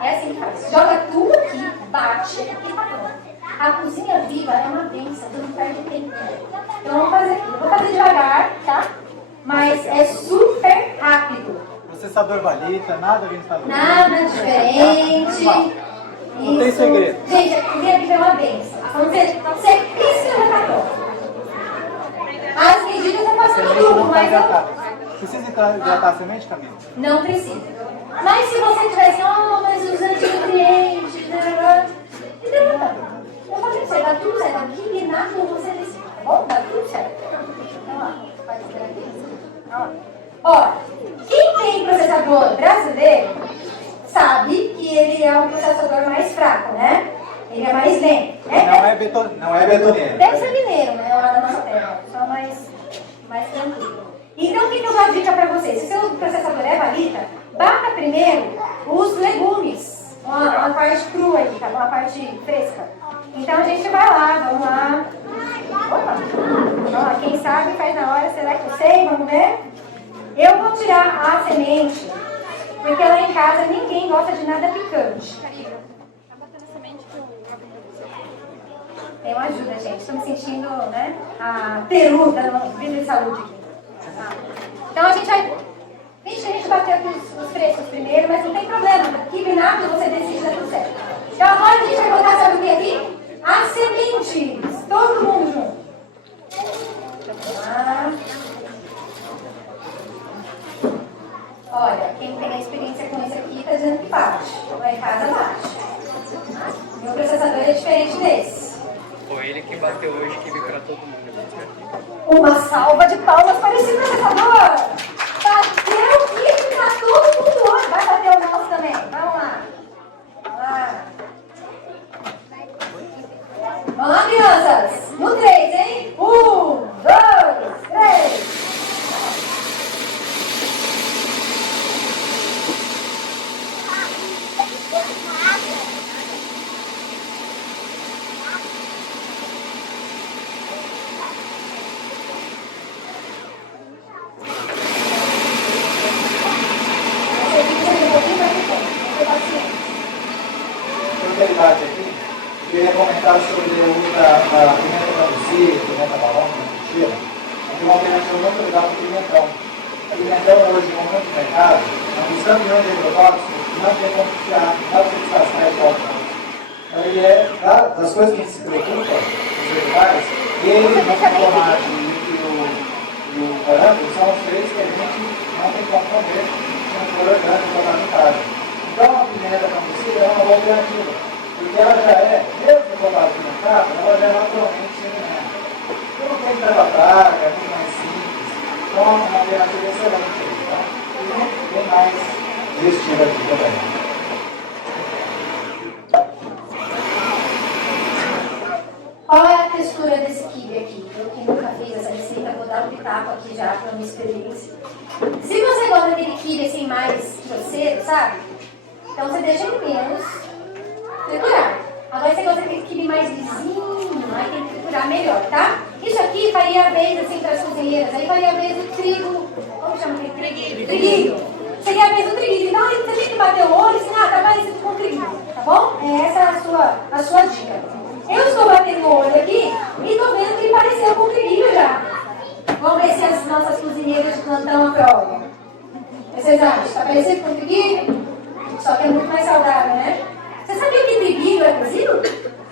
É assim que faz. Joga tudo aqui, bate e tá pronto. A cozinha viva é uma bênção, você não perde tempo. Então vamos fazer aqui. Eu vou fazer devagar, tá? Mas é super rápido. Processador valita, nada orientador. Nada diferente. Não tem segredo. Gente, a cozinha viva é uma bênção. Vamos dizer, você pisca e já tá pronto. As medidas eu faço no grupo, mas eu... Precisa hidratar a semente, Camila? Não precisa. Mas se você tiver assim, oh, mas os antinutrientes, hidrata. Eu falei pra você, dá tudo certo. O quibinato você decide, tá bom? Dá tudo certo. Então, ó, faz isso aqui. Ó, quem tem processador brasileiro sabe que ele é um processador mais fraco, né? Ele é mais lento. Não é betoneiro. Deve ser mineiro, né? Lá da nossa terra. Só mais tranquilo. Então, o que eu dou a dica para vocês? Se o seu processador é valita, bata primeiro os legumes. Uma parte crua aí, tá bom? A parte fresca. Então, a gente vai lá, vamos lá. Opa! Vamos lá, quem sabe faz na hora. Será que eu sei? Vamos ver? Eu vou tirar a semente, porque lá em casa ninguém gosta de nada picante. Tem uma ajuda, gente. Estou me sentindo, né, a peru da vida de saúde aqui. Então a gente vai... Vixe, a gente bateu aqui os preços primeiro, mas não tem problema. Quibinato você decide, tá tudo certo. Então agora a gente vai botar, sabe o que aqui? As sementes. Todo mundo junto. Olha, quem tem a experiência com isso aqui está dizendo que bate. Lá em casa bate. Meu processador é diferente desse. Foi ele que bateu hoje, que veio pra todo mundo. Uma salva de palmas para esse processador! Bateu que para todo mundo hoje. Vai bater o nosso também. Vamos lá. Vamos lá. Vamos lá, crianças. No 3, hein? 1, 2, 3. Aqui, eu queria comentar sobre o uso da pimenta traduzida, pimenta balão, pimenta cheira. Tem uma alternativa muito legal para o pimentão. O pimentão hoje, no mundo do mercado, é um dos campeões de agrotóxicos que não tem como tirar, não dá para descascar e voltar. Então ele é, das coisas que a gente se preocupa, os vegetais, ele, o tomate e o morango são os três que a gente não tem como comer se não for orgânico ou em casa. Então a pimenta traduzida é uma boa alternativa. Porque ela já é, mesmo que botar aqui no mercado, ela já é naturalmente semelhante. Então não tem tanta praga, é muito mais simples. Então é uma alternativa excelente. Tá? E tem mais desse tipo aqui também. Qual é a textura desse quibe aqui? Eu que nunca fiz essa receita, vou dar um pitaco aqui já para uma experiência. Se você gosta daquele quibe assim mais grosseiro, sabe? Então você deixa ele menos triturar. Agora você gosta daquele quibe mais lisinho, aí tem que triturar melhor, tá? Isso aqui faria a vez assim para as cozinheiras, aí faria a vez do trigo, como chama aquele? Triguinho. Seria a vez do triguinho. Então você tem que bater o olho assim, tá parecido com o triguinho, tá bom? Essa é a sua dica. Eu estou batendo o olho aqui e estou vendo que ele pareceu com o triguinho. Só que é muito mais saudável, né? Você sabia que trigo é cozido?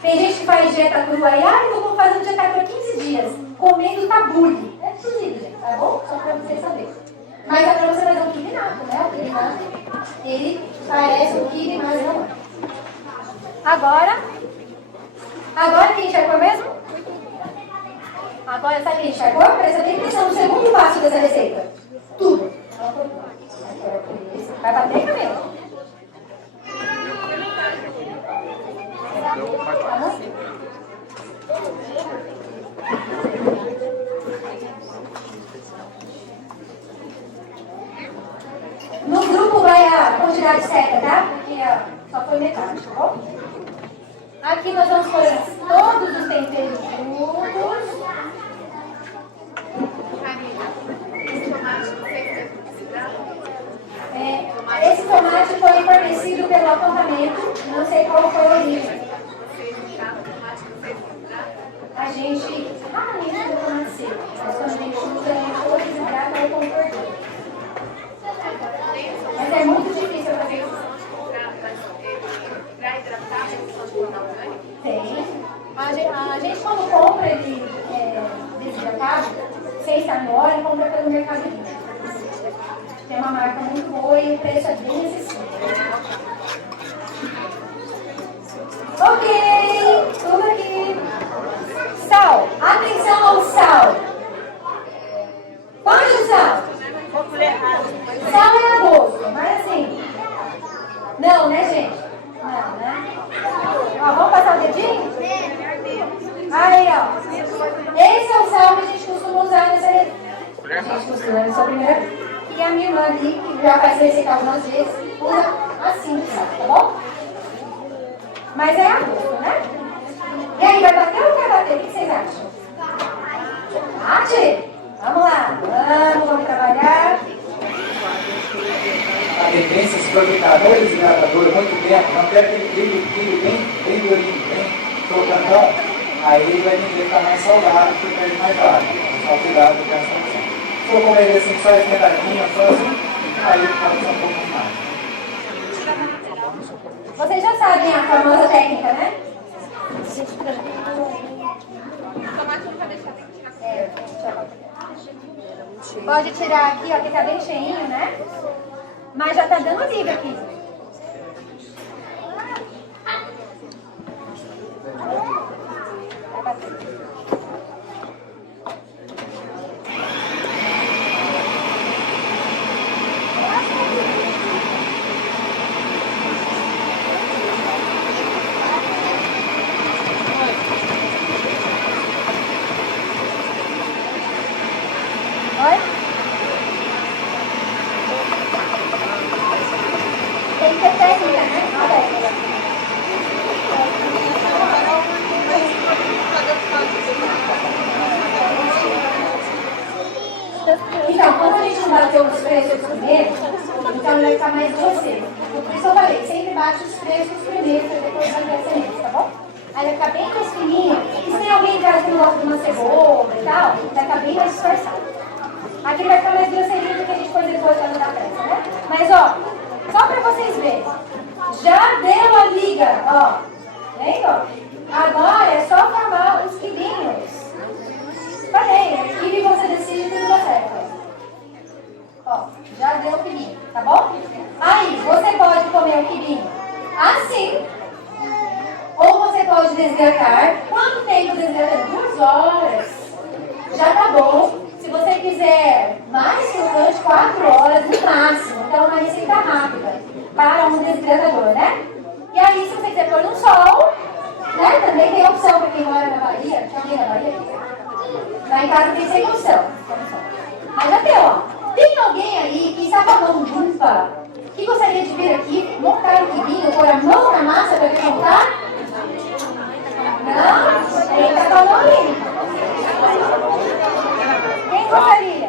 Tem gente que faz dieta crua aí, eu vou fazendo dieta crua 15 dias, comendo tabule. É cozido, gente, tá bom? Só pra vocês saberem. Mas é pra você fazer um quibe nato, né? O quibe nato, ele parece um quibe, mas não é. Agora que a gente enxergou mesmo? Agora, sabe o que a gente enxergou? Presta bem atenção no segundo passo dessa receita. Tudo. Vai bater, Camila? No grupo vai a quantidade certa, tá? Porque só foi metade, tá bom? Aqui nós vamos pôr todos os temperos juntos. Esse tomate foi fornecido pelo acampamento, não sei qual foi a origem. A gente raramente usa tomate seco, mas quando a gente usa, a gente ou desidrata ou com gordura. Mas é muito difícil fazer isso. Tem. A gente quando compra ele desidratado, sem estar no óleo, compra pelo Mercado Livre. Tem uma marca muito boa e o preço é bem acessível. Ok, tudo aqui. Sal. Atenção ao sal. Quanto de sal? Sal é a gosto, mas assim. Não, né, gente? Não, né? Ó, vamos passar o dedinho? Aí, ó. Esse é o sal que a gente costuma usar nessa receita. A gente costuma, essa é a primeira vez. E a minha irmã ali, que já faz receita algumas vezes, usa assim o sal, tá bom? Mas é a gosto, né? E aí, vai bater ou não vai bater? O que vocês acham? Bate? Vamos lá. Vamos trabalhar. A tendência é se aproveitar do desidratador muito tempo, manter aquele brilho bem durinho, bem crocantão, aí ele vai tender a ficar mais saudável e perde mais rápido. Só cuidado com essa opção. Se eu comer ele assim, só esquentadinho, só assim, aí fica um pouco mais. Vocês já sabem a famosa técnica, né? Pode tirar aqui, ó, que tá bem cheinho, né? Mas já tá dando liga aqui. Vai bater. Oi? Tem que ter técnica, né? Então, quando a gente não bateu os preços primeiro, então ele vai ficar mais grosseiro. Por isso eu falei, sempre bate os preços primeiro, para depois fazer a semente, tá bom? Aí vai ficar bem mais fininho. E se tem alguém em casa que não gosta de uma cebola e tal, vai ficar bem mais disfarçado. Aqui vai ficar mais grosseirinho do que a gente pôs depois para não dar pressa, né? Mas, ó, só para vocês verem. Já deu a liga, ó. Lembra? Agora é só formar os quibinhos. Falei, quibe você decide tudo dá certo. Ó, já deu o quibinho, tá bom? Aí, você pode comer o quibinho assim. Ou você pode desidratar. Quanto tempo desidratar? 2 horas. Já tá bom. Se você quiser mais crocante, 4 horas no máximo. Então, é uma receita rápida para um desidratador, né? E aí, se você quiser pôr no sol, né? Também tem opção para quem mora na Bahia. Tem alguém na Bahia? Lá em casa tem sem opção. Mas já deu, ó. Tem alguém aí que está com a mão limpa, que gostaria de vir aqui, montar o quibinho, pôr a mão na massa para ver como tá? Não? Ele está com a mão limpa. Quem gostaria?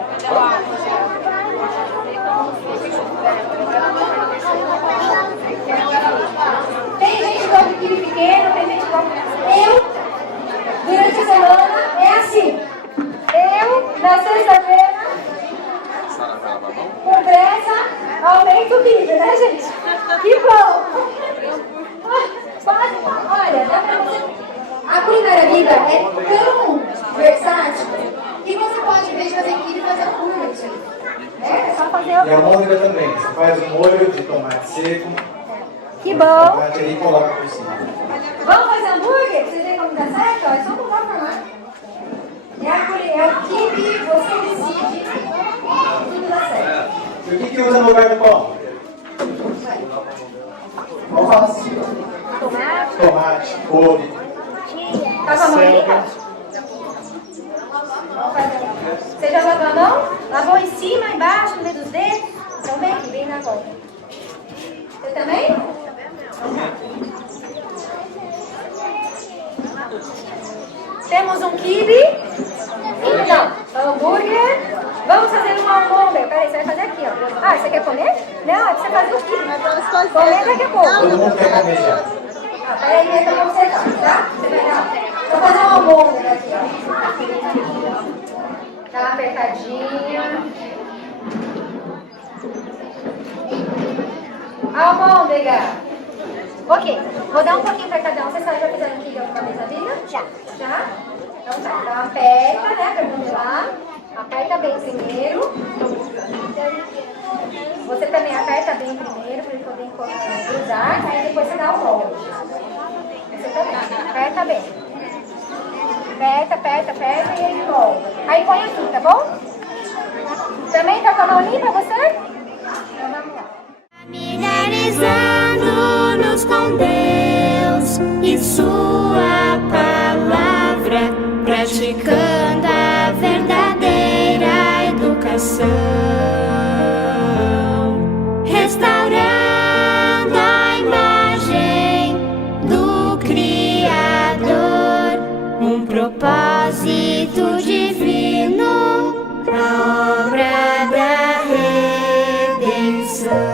Tem gente que gosta de quibe pequeno, tem gente que gosta... durante a semana, é assim. Na sexta-feira, com pressa, aumento molho de tomate seco. Que bom. Tomate ali e coloca por cima. Vamos fazer hambúrguer? Pra vocês verem como dá certo? Ó, é só mudar o formato. É o kibe, você decide. Tudo dá certo. E o que usa no lugar do pão? Alface, tomate, couve. Tá com a mão limpa? Você já lavou a mão? Lavou em cima, embaixo, no meio dos dedos? Então vem aqui, vem na volta. Você também? Temos um quibe. Não, hambúrguer. Vamos fazer um hambúrguer. Peraí, você vai fazer aqui, ó. Ah, você quer comer? Não, você faz o quibe. Comer daqui a pouco. Todo mundo quer comer já. Ah, peraí, então vamos sentar, tá? Você vai dar. Vou fazer um hambúrguer aqui, ó. Tá apertadinho. Almôndega. Ok, vou dar um pouquinho pra cada um. Vocês já fizeram aqui de alguma vez na vida? Já. Já? Então tá, então aperta, né, pra modelar. Aperta bem primeiro. Você também aperta bem primeiro, pra ele poder grudar. Aí depois você dá o molde. Você também, aperta bem. Aperta, aperta, aperta e ele molda. Aí põe aqui, tá bom? Também tá com a mão limpa você? Então vamos lá. Familiarizando-nos com Deus e Sua palavra, praticando a verdadeira educação, restaurando a imagem do Criador, um propósito divino, a obra da redenção.